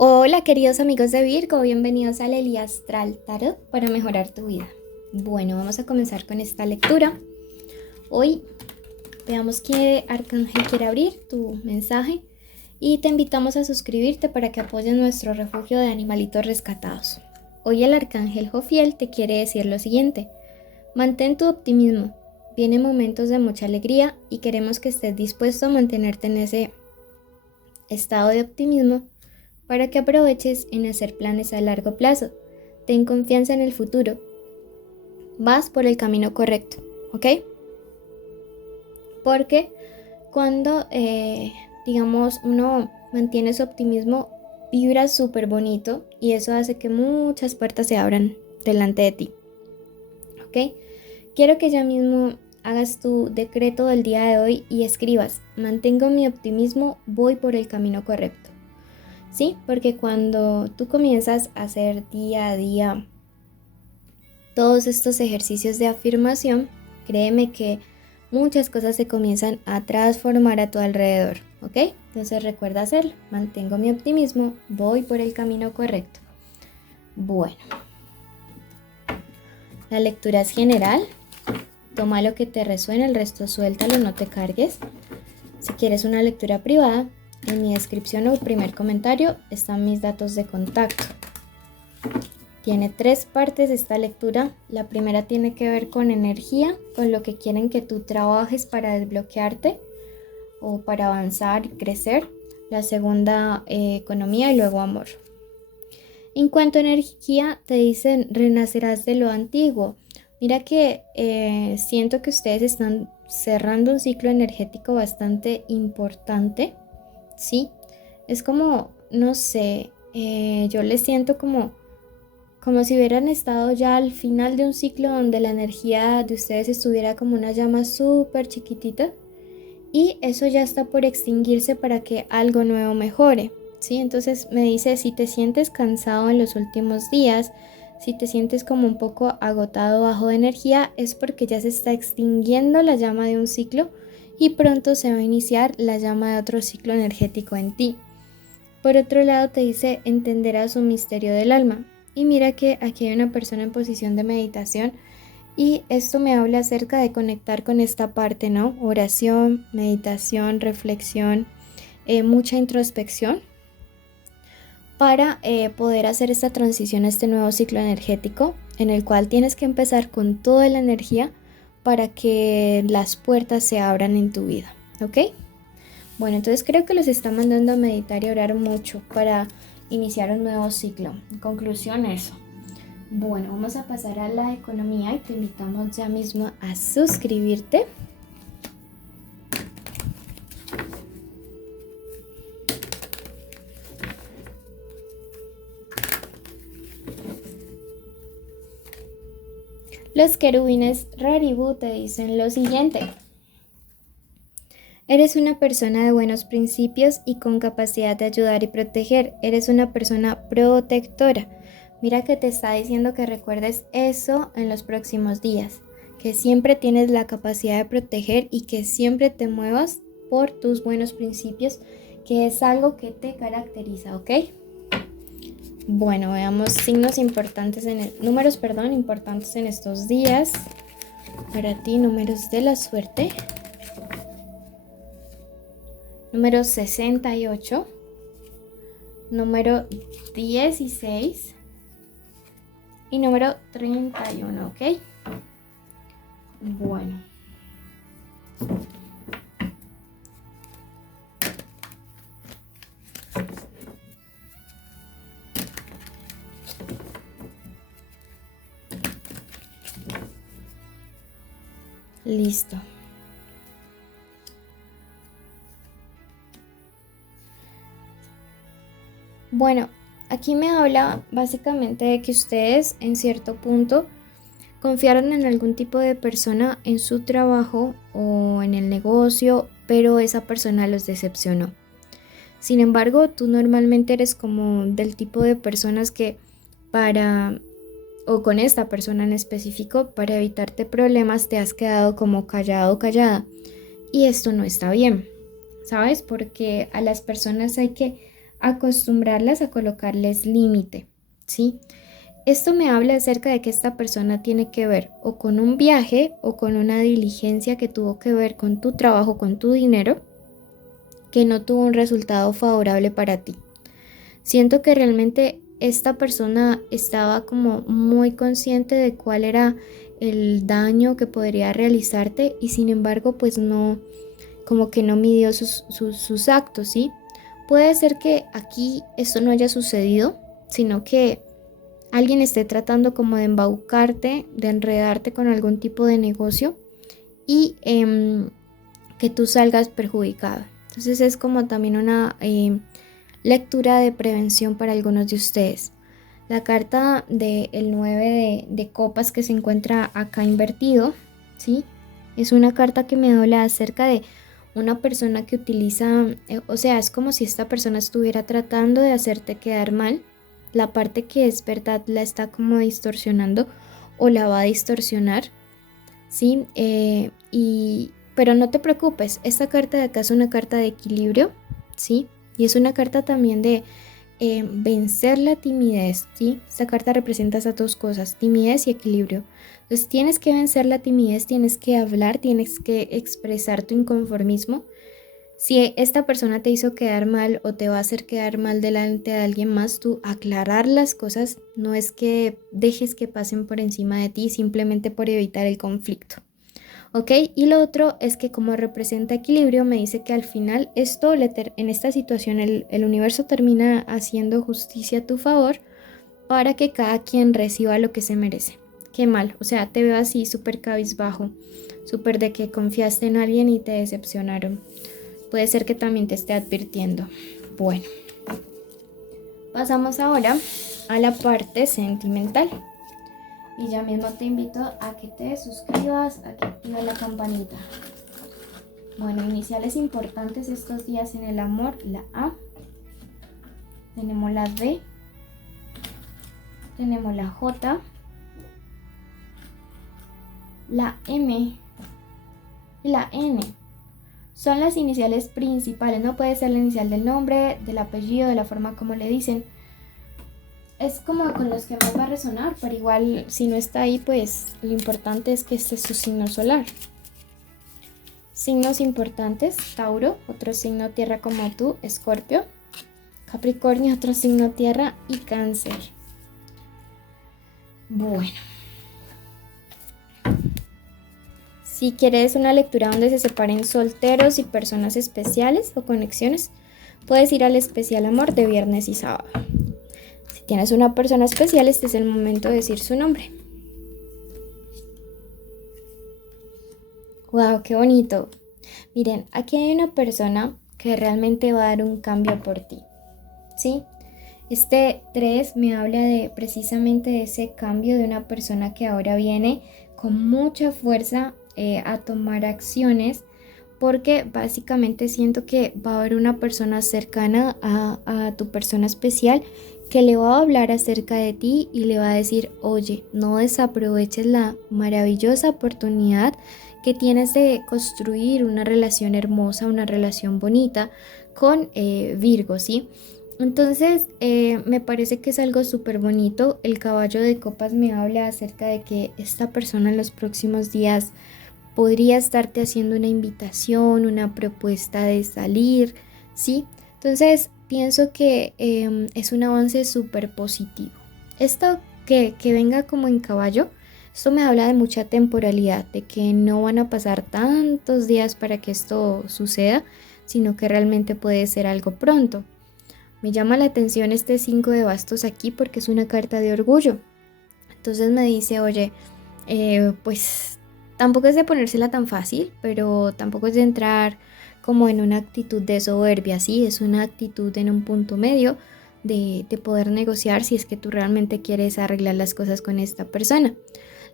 Hola queridos amigos de Virgo, bienvenidos al Eli Astral Tarot para mejorar tu vida. Bueno, vamos a comenzar con esta lectura. Hoy veamos qué arcángel quiere abrir tu mensaje y te invitamos a suscribirte para que apoyes nuestro refugio de animalitos rescatados. Hoy el arcángel Jofiel te quiere decir lo siguiente: mantén tu optimismo, vienen momentos de mucha alegría y queremos que estés dispuesto a mantenerte en ese estado de optimismo para que aproveches en hacer planes a largo plazo. Ten confianza en el futuro. Vas por el camino correcto, ¿ok? Porque cuando, digamos, uno mantiene su optimismo, vibra súper bonito y eso hace que muchas puertas se abran delante de ti, ¿ok? Quiero que ya mismo hagas tu decreto del día de hoy y escribas: mantengo mi optimismo, voy por el camino correcto. ¿Sí? Porque cuando tú comienzas a hacer día a día todos estos ejercicios de afirmación, créeme que muchas cosas se comienzan a transformar a tu alrededor, ¿ok? Entonces recuerda hacerlo. Mantengo mi optimismo, voy por el camino correcto. Bueno, la lectura es general. Toma lo que te resuena, el resto suéltalo, no te cargues. Si quieres una lectura privada, en mi descripción o primer comentario están mis datos de contacto. Tiene 3 partes esta lectura. La primera tiene que ver con energía, con lo que quieren que tú trabajes para desbloquearte o para avanzar y crecer. La segunda, economía, y luego amor. En cuanto a energía, te dicen: renacerás de lo antiguo. Mira que siento que ustedes están cerrando un ciclo energético bastante importante, ¿sí? Es como, no sé, yo les siento como si hubieran estado ya al final de un ciclo donde la energía de ustedes estuviera como una llama súper chiquitita y eso ya está por extinguirse para que algo nuevo mejore, ¿sí? Entonces me dice: si te sientes cansado en los últimos días, si te sientes como un poco agotado, bajo de energía, es porque ya se está extinguiendo la llama de un ciclo y pronto se va a iniciar la llama de otro ciclo energético en ti. Por otro lado, te dice: entenderás un misterio del alma. Y mira que aquí hay una persona en posición de meditación y esto me habla acerca de conectar con esta parte, ¿no? Oración, meditación, reflexión, mucha introspección para poder hacer esta transición a este nuevo ciclo energético en el cual tienes que empezar con toda la energía para que las puertas se abran en tu vida, ¿ok? Bueno, entonces creo que los está mandando a meditar y orar mucho para iniciar un nuevo ciclo. En conclusión, eso. Bueno, vamos a pasar a la economía y te invitamos ya mismo a suscribirte. Los querubines Raribu te dicen lo siguiente: eres una persona de buenos principios y con capacidad de ayudar y proteger. Eres una persona protectora. Mira que te está diciendo que recuerdes eso en los próximos días, que siempre tienes la capacidad de proteger y que siempre te muevas por tus buenos principios, que es algo que te caracteriza, ¿ok? Bueno, veamos signos importantes importantes en estos días. Para ti, números de la suerte. Número 68, número 16 y número 31, ¿ok? Bueno. Listo. Bueno, aquí me habla básicamente de que ustedes en cierto punto confiaron en algún tipo de persona en su trabajo o en el negocio, pero esa persona los decepcionó. Sin embargo, tú normalmente eres como del tipo de personas que o con esta persona en específico, para evitarte problemas, te has quedado como callado o callada. Y esto no está bien, ¿sabes? Porque a las personas hay que acostumbrarlas a colocarles límite, ¿sí? Esto me habla acerca de que esta persona tiene que ver o con un viaje o con una diligencia que tuvo que ver con tu trabajo, con tu dinero, que no tuvo un resultado favorable para ti. Siento que realmente esta persona estaba como muy consciente de cuál era el daño que podría realizarte y sin embargo pues no, como que no midió sus actos, ¿sí? Puede ser que aquí esto no haya sucedido, sino que alguien esté tratando como de embaucarte, de enredarte con algún tipo de negocio y que tú salgas perjudicado. Entonces es como también una lectura de prevención para algunos de ustedes. La carta del 9 de copas que se encuentra acá invertido, ¿sí? Es una carta que me habla acerca de una persona que utiliza, o sea, es como si esta persona estuviera tratando de hacerte quedar mal. La parte que es verdad la está como distorsionando o la va a distorsionar, ¿sí? Pero no te preocupes, esta carta de acá es una carta de equilibrio, ¿sí? Y es una carta también de vencer la timidez, ¿sí? Esta carta representa esas dos cosas, timidez y equilibrio. Entonces tienes que vencer la timidez, tienes que hablar, tienes que expresar tu inconformismo. Si esta persona te hizo quedar mal o te va a hacer quedar mal delante de alguien más, tú aclarar las cosas, no es que dejes que pasen por encima de ti simplemente por evitar el conflicto. ¿Ok? Y lo otro es que como representa equilibrio, me dice que al final esto, en esta situación, el universo termina haciendo justicia a tu favor para que cada quien reciba lo que se merece. Qué mal, o sea, te veo así súper cabizbajo, súper de que confiaste en alguien y te decepcionaron. Puede ser que también te esté advirtiendo. Bueno, pasamos ahora a la parte sentimental. Y ya mismo te invito a que te suscribas, a que actives la campanita. Bueno, iniciales importantes estos días en el amor, la A. Tenemos la D. Tenemos la J. La M y la N. Son las iniciales principales, no puede ser la inicial del nombre, del apellido, de la forma como le dicen. Es como con los que más va a resonar, pero igual si no está ahí, pues lo importante es que este es su signo solar. Signos importantes, Tauro, otro signo tierra como tú, Escorpio, Capricornio, otro signo tierra y Cáncer. Bueno. Si quieres una lectura donde se separen solteros y personas especiales o conexiones, puedes ir al especial amor de viernes y sábado. Si tienes una persona especial, este es el momento de decir su nombre. ¡Wow! ¡Qué bonito! Miren, aquí hay una persona que realmente va a dar un cambio por ti, ¿sí? Este 3 me habla de precisamente de ese cambio de una persona que ahora viene con mucha fuerza a tomar acciones, porque básicamente siento que va a haber una persona cercana a tu persona especial que le va a hablar acerca de ti y le va a decir, oye, no desaproveches la maravillosa oportunidad que tienes de construir una relación hermosa, una relación bonita con Virgo, ¿sí? Entonces, me parece que es algo súper bonito. El caballo de copas me habla acerca de que esta persona en los próximos días podría estarte haciendo una invitación, una propuesta de salir, ¿sí? Entonces, pienso que es un avance súper positivo. Esto que venga como en caballo, esto me habla de mucha temporalidad, de que no van a pasar tantos días para que esto suceda, sino que realmente puede ser algo pronto. Me llama la atención este 5 de bastos aquí porque es una carta de orgullo. Entonces me dice, oye, pues tampoco es de ponérsela tan fácil, pero tampoco es de entrar como en una actitud de soberbia, ¿sí? Es una actitud en un punto medio de poder negociar si es que tú realmente quieres arreglar las cosas con esta persona.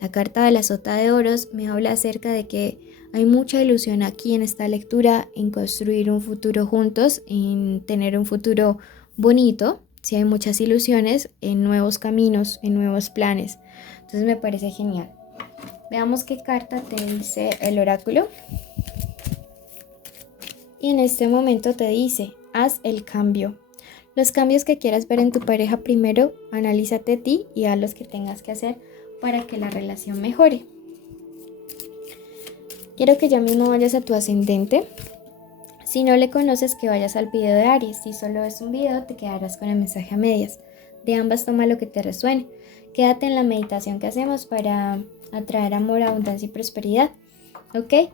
La carta de la sota de oros me habla acerca de que hay mucha ilusión aquí en esta lectura en construir un futuro juntos, en tener un futuro bonito. Si hay muchas ilusiones en nuevos caminos, en nuevos planes. Entonces me parece genial. Veamos qué carta te dice el oráculo. Y en este momento te dice, haz el cambio. los cambios que quieras ver en tu pareja primero, analízate a ti y haz los que tengas que hacer para que la relación mejore. Quiero que ya mismo vayas a tu ascendente. Si no le conoces, que vayas al video de Aries. Si solo es un video, te quedarás con el mensaje a medias. De ambas toma lo que te resuene. Quédate en la meditación que hacemos para atraer amor, abundancia y prosperidad. ¿Ok?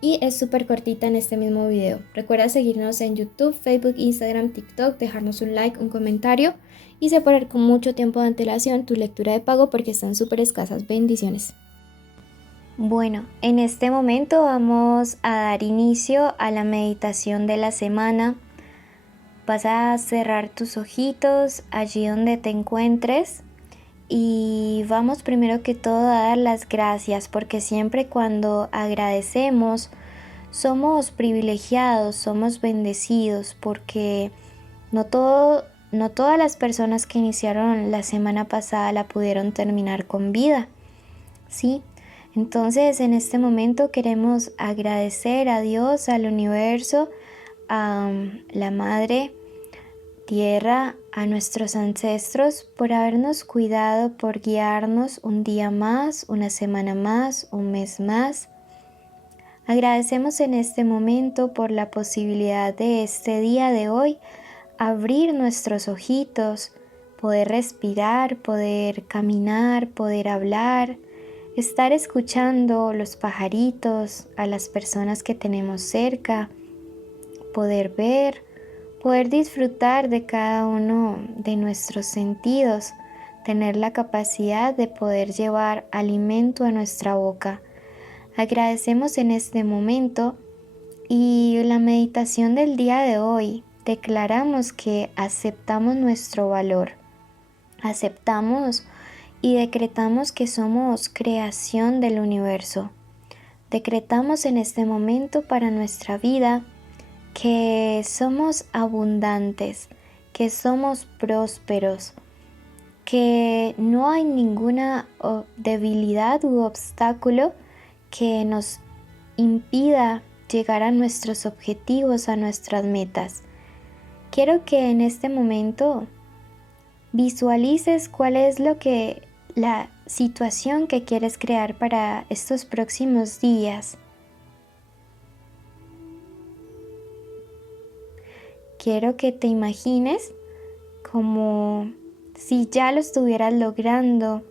Y es súper cortita en este mismo video. Recuerda seguirnos en YouTube, Facebook, Instagram, TikTok, dejarnos un like, un comentario y separar con mucho tiempo de antelación tu lectura de pago porque están súper escasas. Bendiciones. Bueno, en este momento vamos a dar inicio a la meditación de la semana. Vas a cerrar tus ojitos allí donde te encuentres y vamos primero que todo a dar las gracias, porque siempre cuando agradecemos somos privilegiados, somos bendecidos, porque no todas las personas que iniciaron la semana pasada la pudieron terminar con vida, ¿sí? Entonces en este momento queremos agradecer a Dios, al universo, a la Madre Tierra, a nuestros ancestros por habernos cuidado, por guiarnos un día más, una semana más, un mes más. Agradecemos en este momento por la posibilidad de este día de hoy abrir nuestros ojitos, poder respirar, poder caminar, poder hablar, estar escuchando los pajaritos, a las personas que tenemos cerca, poder ver, poder disfrutar de cada uno de nuestros sentidos, tener la capacidad de poder llevar alimento a nuestra boca. Agradecemos en este momento y la meditación del día de hoy declaramos que aceptamos nuestro valor, aceptamos y decretamos que somos creación del universo. Decretamos en este momento para nuestra vida que somos abundantes, que somos prósperos, que no hay ninguna debilidad u obstáculo que nos impida llegar a nuestros objetivos, a nuestras metas. Quiero que en este momento visualices cuál es la situación que quieres crear para estos próximos días. Quiero que te imagines como si ya lo estuvieras logrando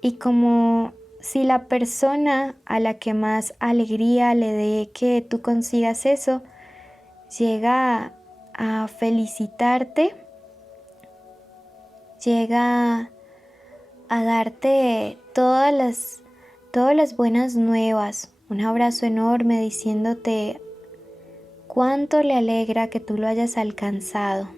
y como si la persona a la que más alegría le dé que tú consigas eso llega a felicitarte, llega a darte todas las buenas nuevas, un abrazo enorme diciéndote cuánto le alegra que tú lo hayas alcanzado.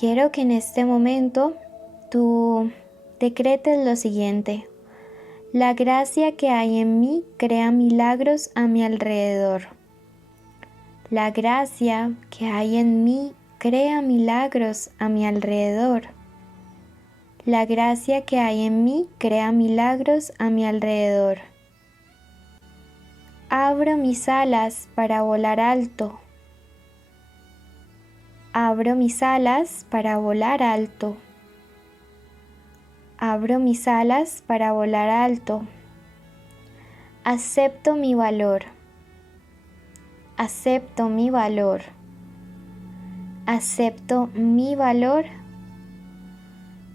Quiero que en este momento tú decretes lo siguiente: la gracia que hay en mí crea milagros a mi alrededor. La gracia que hay en mí crea milagros a mi alrededor. La gracia que hay en mí crea milagros a mi alrededor. Abro mis alas para volar alto. Abro mis alas para volar alto. Abro mis alas para volar alto. Acepto mi valor. Acepto mi valor. Acepto mi valor.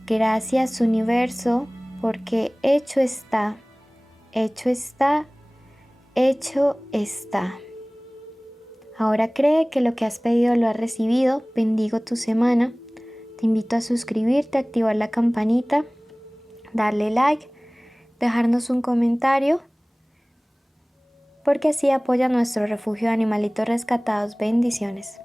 Gracias, universo, porque hecho está, hecho está, hecho está. Ahora cree que lo que has pedido lo has recibido. Bendigo tu semana. Te invito a suscribirte, activar la campanita, darle like, dejarnos un comentario, porque así apoya nuestro refugio de animalitos rescatados. Bendiciones.